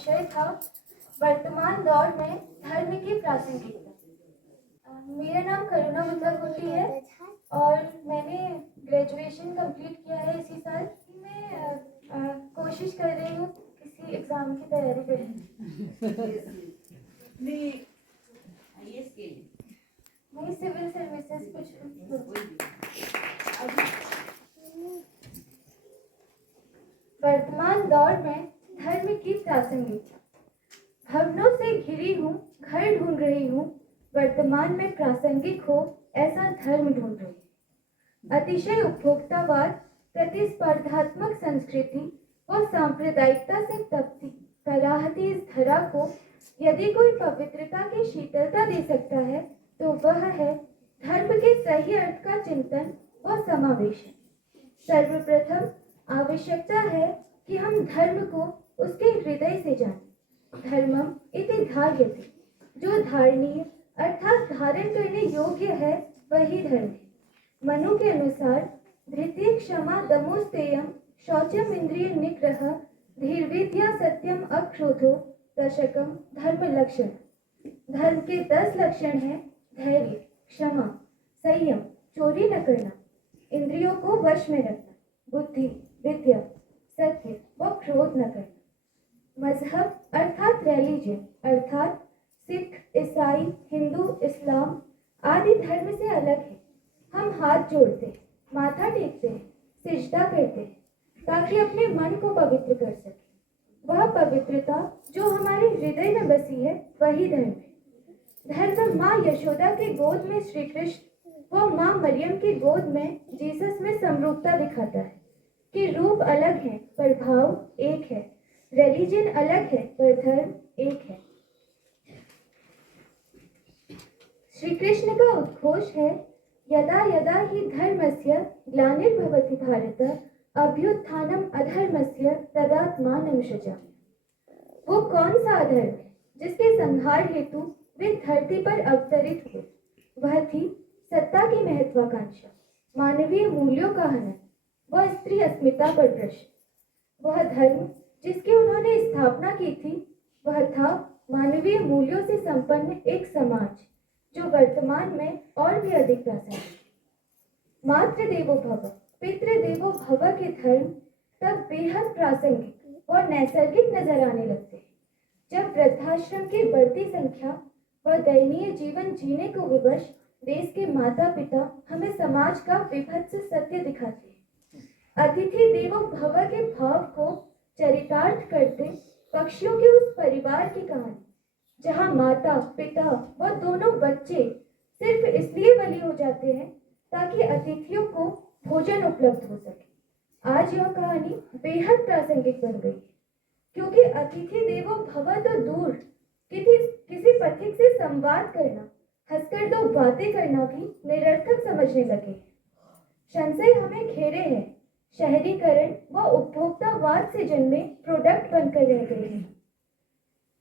विषय था वर्तमान दौर में धर्म की प्रासंगिकता। मेरा नाम करुणा मुद्लाकोटी है और मैंने ग्रेजुएशन कंप्लीट किया है इसी साल। मैं कोशिश कर रही हूँ किसी एग्ज़ाम की तैयारी करने मैं सिविल सर्विसेज कुछ वर्तमान दौर में धर्म की प्रासंगिकता। भवनों से घिरी हूँ, घर ढूंढ रही हूँ, वर्तमान में प्रासंगिक हो ऐसा धर्म ढूंढ रही हूँ। अतिशय उपभोक्तावाद, प्रतिस्पर्धात्मक संस्कृति व सांप्रदायिकता से तपती कराहती इस धरा को यदि कोई पवित्रता की शीतलता दे सकता है तो वह है धर्म के सही अर्थ का चिंतन व समावेशन। सर्वप्रथम आवश्यकता है कि हम धर्म को उसके हृदय से जानें। धर्मम इति धार्यते, जो धारणीय अर्थात धारण करने योग्य है वही धर्म है। मनु के अनुसार धृति क्षमा दमोस्तेयम शौचम इंद्रिय निग्रह धीर्विद्या सत्यम अक्रोधो दशकम धर्म लक्षण। धर्म के 10 लक्षण हैं धैर्य, क्षमा, संयम, चोरी न करना, इंद्रियों को वश में रखना, बुद्धि, विद्या, सत्य व क्रोध न करना। मजहब अर्थात रिलीजन अर्थात सिख, ईसाई, हिंदू, इस्लाम आदि धर्म से अलग है। हम हाथ जोड़ते, माथा टेकते हैं, सिजदा करते हैं ताकि अपने मन को पवित्र कर सके। वह पवित्रता जो हमारे हृदय में बसी है वही धर्म है। धर्म माँ यशोदा के गोद में श्री कृष्ण व माँ मरियम की गोद में जीसस में समरूपता दिखाता है कि रूप अलग है पर भाव एक है, रिलीजन अलग है पर धर्म एक है। श्री कृष्ण का उद्घोष है यदा यदा ही धर्मस्य ग्लानिर्भवति भारत अभ्युत्थानम अधर्मस्य तदात्मानं सृजामि। वो कौन सा अधर्म है जिसके संहार हेतु वे धरती पर अवतरित हुए? वह थी सत्ता की महत्वाकांक्षा, मानवीय मूल्यों का हनन व स्त्री अस्मिता पर प्रश्न। वह धर्म जिसकी उन्होंने स्थापना की थी वह था मानवीय मूल्यों से संपन्न एक समाज जो वर्तमान में और भी अधिक प्रासंगिक। मातृ देवो भव, पितृ देवो भव के धर्म तब बेहद प्रासंगिक और नैसर्गिक नजर आने लगते हैं जब वृद्धाश्रम की बढ़ती संख्या व दयनीय जीवन जीने को विवश देश के माता पिता हमें समाज का विभत्स सत्य दिखाते हैं। अतिथि देवो भव के भाव को चरितार्थ करते पक्षियों के उस परिवार की कहानी जहाँ माता पिता व दोनों बच्चे सिर्फ इसलिए बलि हो जाते हैं ताकि अतिथियों को भोजन उपलब्ध हो सके। आज यह कहानी बेहद प्रासंगिक बन गई है क्योंकि अतिथि देवो भव तो दूर, किसी पथिक से संवाद करना, हंसकर 2 बातें करना भी निरर्थक समझने लगे हैं। संशय हमें घेरे हैं, शहरीकरण व उपभोक्तावाद से जन्मे प्रोडक्ट बनकर रह गए हैं।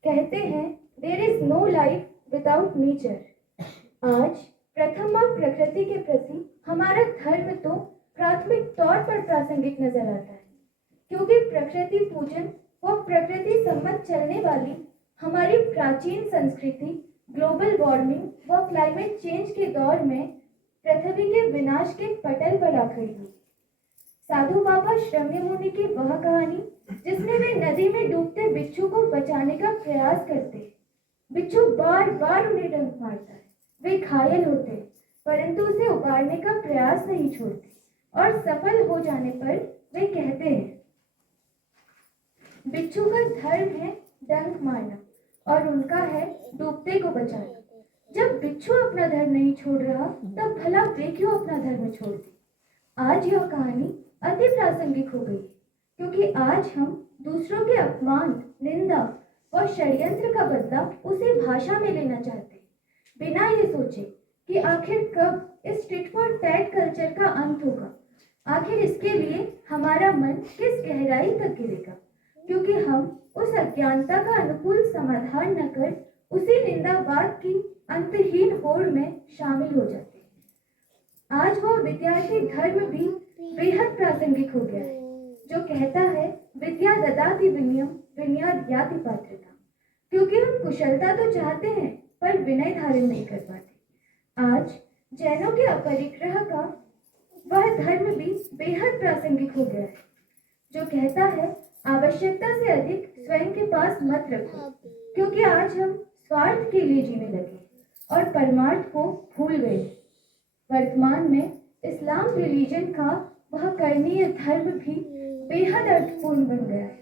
कहते हैं there is no life without nature. आज प्रथमा प्रकृति के प्रति हमारा धर्म तो प्राथमिक तौर पर प्रासंगिक नजर आता है क्योंकि प्रकृति पूजन व प्रकृति सम्मत चलने वाली हमारी प्राचीन संस्कृति ग्लोबल वार्मिंग व क्लाइमेट चेंज के दौर में पृथ्वी के विनाश के पटल पर आ खड़ी हुई। साधु बाबा श्रम्य मुनि की वह कहानी जिसमें वे नदी में डूबते बिच्छू को बचाने का प्रयास करते, बिच्छू बार बार उन्हें डंक मारता है, वे घायल होते परंतु उसे उबारने का प्रयास नहीं छोड़ते और सफल हो जाने पर वे कहते हैं बिच्छू का धर्म है डंक मारना और उनका है डूबते को बचाना। जब बिच्छू अपना धर्म नहीं छोड़ रहा तब भला वे क्यों अपना धर्म छोड़ते? आज यह कहानी अति प्रासंगिक हो गई क्योंकि आज हम दूसरों के अपमान, निंदा व षड्यंत्र का बदला उसी भाषा में लेना चाहते हैं बिना ये सोचे कि आखिर कब इस टिट फॉर टैट कल्चर का अंत होगा। आखिर इसके लिए हमारा मन किस गहराई तक गिरेगा क्योंकि हम उस अज्ञानता का अनुकूल समाधान न कर उसी निंदावाद की अंतहीन होड़ में शामिल हो जाते हैं। आज वह विद्यार्थी धर्म भी बेहद प्रासंगिक हो गया है जो कहता है विद्या ददाति विनयम बुनियाद याति पात्रता, क्योंकि हम कुशलता तो चाहते हैं पर विनय धारण नहीं कर पाते। आज जैनों के अपरिग्रह का वह धर्म भी बेहद प्रासंगिक हो गया है, जो कहता है आवश्यकता से अधिक स्वयं के पास मत रखो, क्योंकि आज हम स्वार्थ के लिए जीने लगे और परमार्थ को भूल गए। वर्तमान में इस्लाम रिलीजन का वह करणीय धर्म भी बेहद अर्थपूर्ण बन गया है,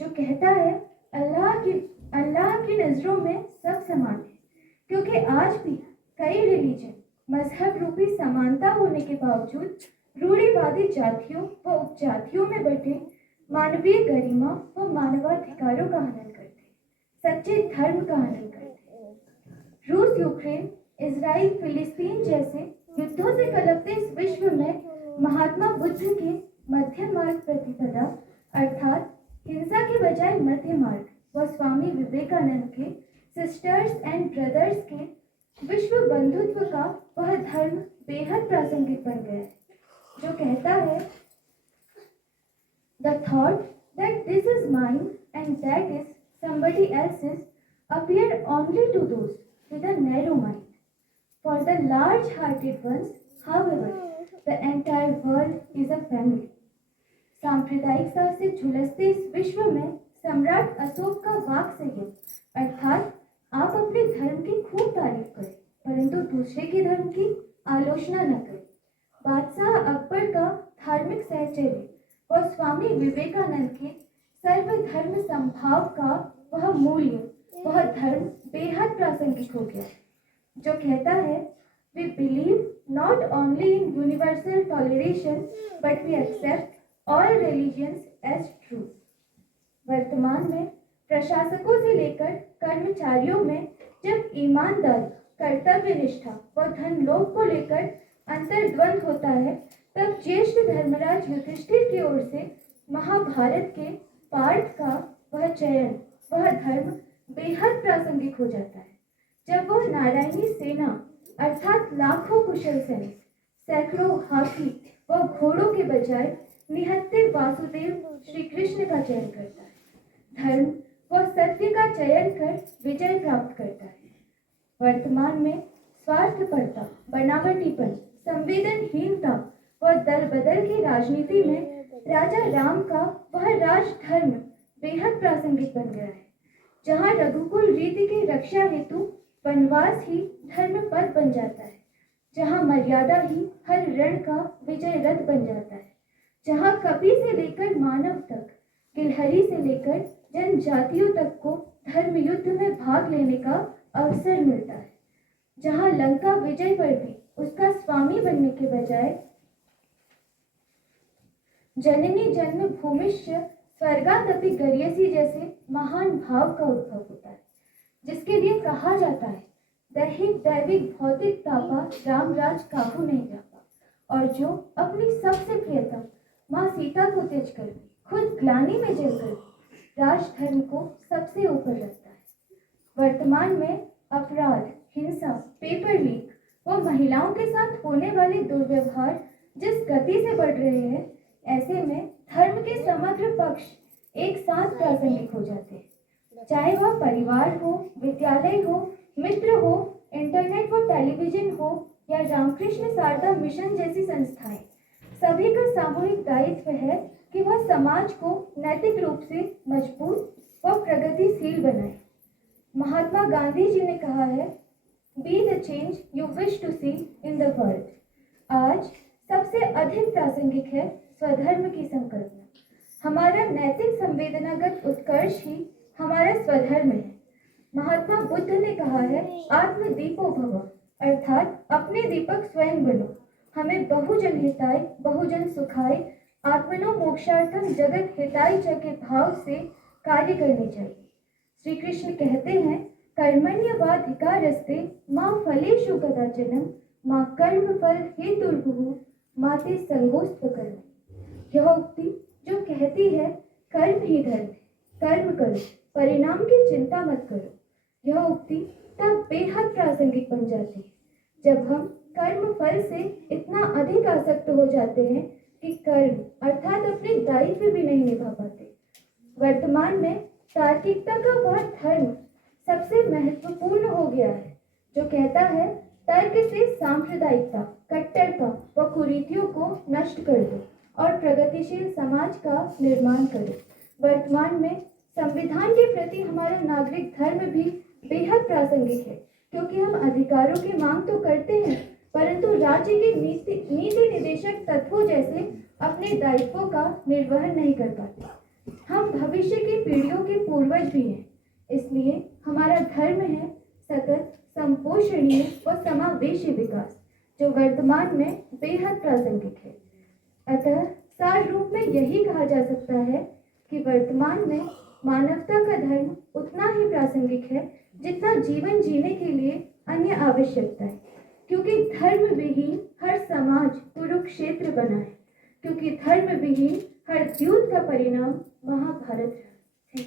जो कहता है अल्लाह की नजरों में सब समान है, क्योंकि आज भी कई रिलीजन मजहब रूपी समानता होने के बावजूद रूढ़िवादी जातियों व उपजातियों में बटे मानवीय गरिमा व मानवाधिकारों का हनन करते, सच्चे धर्म का हनन करते। रूस, यूक्रेन, इजराइल, फिलिस्तीन जैसे युद्धों से कलपते इस विश्व में महात्मा बुद्ध के मध्य मार्ग प्रतिपदा अर्थात हिंसा के बजाय मध्य मार्ग व स्वामी विवेकानंद के सिस्टर्स एंड ब्रदर्स के विश्व बंधुत्व का वह धर्म बेहद प्रासंगिक बन गया है, जो कहता है The thought that this is mine and that is somebody else's appear only to those with a narrow mind. For the large-hearted ones, however, the entire world is a family. सांप्रदायिकता से झुलसते इस विश्व में सम्राट अशोक का वाक सही है, अर्थात आप अपने धर्म की खूब तारीफ करें परंतु दूसरे के धर्म की आलोचना न करें। बादशाह अकबर का धार्मिक सहचर्य और स्वामी विवेकानंद के सर्वधर्म संभाव का वह मूल्य, वह धर्म बेहद प्रासंगिक हो गया, जो कहता है we believe not only in universal toleration but we accept all religions as true। वर्तमान में प्रशासकों से लेकर कर्मचारियों में जब ईमानदारी, कर्तव्य निष्ठा व धन लोभ को लेकर अंतर्द्वंद होता है, तब ज्येष्ठ धर्मराज युधिष्ठिर की ओर से महाभारत के पार्थ का वह चयन, वह धर्म बेहद प्रासंगिक हो जाता है, जब वह नारायणी सेना अर्थात लाखों कुशल सैनिक, सैकड़ों हाथी व घोड़ों के बजाय निहत्थे वासुदेव श्री कृष्ण का चयन करता है, धर्म व सत्य का चयन कर विजय प्राप्त करता है। वर्तमान में स्वार्थपरता, बनावटीपन, संवेदनहीनता व दल बदल की राजनीति में राजा राम का वह राजधर्म बेहद प्रासंगिक बन गया है, जहाँ रघुकुल रीति की रक्षा हेतु वनवास ही धर्म पद बन जाता है, जहाँ मर्यादा ही हर रण का विजय रथ बन जाता है, जहाँ कपि से लेकर मानव तक, गिलहरी से लेकर जनजातियों तक को धर्म युद्ध में भाग लेने का अवसर मिलता है, जहाँ लंका विजय पर भी उसका स्वामी बनने के बजाय जननी जन्म भूमिश्च स्वर्गादपि गरीयसी जैसे महान भाव का उद्भव होता है, जिसके लिए कहा जाता है दैहिक दैविक भौतिक तापा रामराज काबू नहीं जाता, और जो अपनी सबसे प्रियतम माँ सीता को त्यज कर खुद ग्लानि में जलकर राजधर्म को सबसे ऊपर रखता है। वर्तमान में अपराध, हिंसा, पेपर लीक व महिलाओं के साथ होने वाले दुर्व्यवहार जिस गति से बढ़ रहे हैं, ऐसे में धर्म के समग्र पक्ष एक साथ प्रासंगिक हो जाते हैं, चाहे वह परिवार हो, विद्यालय हो, मित्र हो, इंटरनेट व टेलीविजन हो या रामकृष्ण शारदा मिशन जैसी संस्थाएं। सभी का सामूहिक दायित्व है कि वह समाज को नैतिक रूप से मजबूत व प्रगतिशील बनाए। महात्मा गांधी जी ने कहा है, be the change you wish to see in the world. आज सबसे अधिक प्रासंगिक है स्वधर्म की संकल्पना। हमारा नैतिक संवेदनागत उत्कर्ष ही हमारा स्वधर्म है। महात्मा बुद्ध ने कहा है, आत्मदीपो भव, अर्थात अपने दीपक स्वयं बनो। हमें बहुजन हिताय बहुजन सुखाय आत्मनो मोक्षार्थम जगत हिताय च के भाव से कार्य करने चाहिए। श्री कृष्ण कहते हैं, कर्मण्यवाधिकारस्ते मां फलेषु कदाचन मां कर्म फल हेतुर्भुः माते संगोस्त्व कर्म। यह उक्ति जो कहती है कर्म ही धर्म है, कर्म करो, परिणाम की चिंता मत करो, यह उक्ति तब बेहद प्रासंगिक बन जाती है जब हम कर्म फल से इतना अधिक आसक्त हो जाते हैं कि कर्म अर्थात अपने दायित्व भी नहीं निभा पाते। वर्तमान में तार्किकता का वह धर्म सबसे महत्वपूर्ण हो गया है जो कहता है तर्क से सांप्रदायिकता, कट्टरता व कुरीतियों को नष्ट कर दो और प्रगतिशील समाज का निर्माण करो। वर्तमान में संविधान के प्रति हमारा नागरिक धर्म भी बेहद प्रासंगिक है, क्योंकि हम अधिकारों की मांग तो करते हैं, परंतु राज्य के नीति निदेशक तत्वों जैसे अपने दायित्वों का निर्वहन नहीं कर पाते। हम भविष्य की पीढ़ियों के पूर्वज भी हैं, इसलिए हमारा धर्म है सतत, संपोषणीय व समावेशी विकास, जो वर्तमान में बेहद प्रासंगिक है। अतः सार रूप में यही कहा जा सकता है कि वर्तमान में मानवता का धर्म उतना ही प्रासंगिक है जितना जीवन जीने के लिए अन्य आवश्यकता है, क्योंकि धर्म विहीन हर समाज कुरुक्षेत्र बना है, क्योंकि धर्म विहीन हर युद्ध का परिणाम महाभारत है।